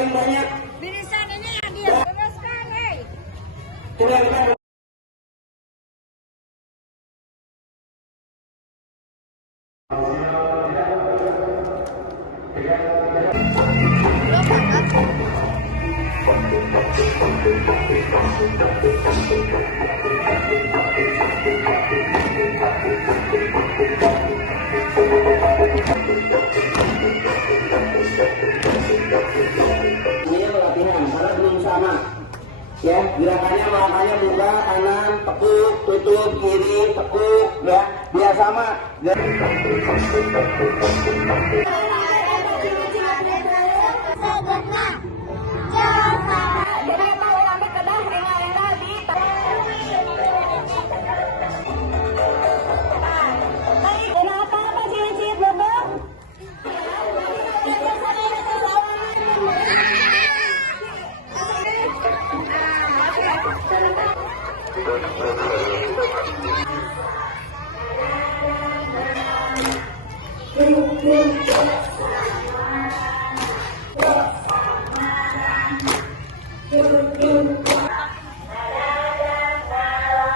paling banyak. Birisan ini yang dia teruskan, hei. Kita ya, gerakannya makanya buka kanan, tekuk, tutup, kiri, tekuk, ya, biar sama. Jangan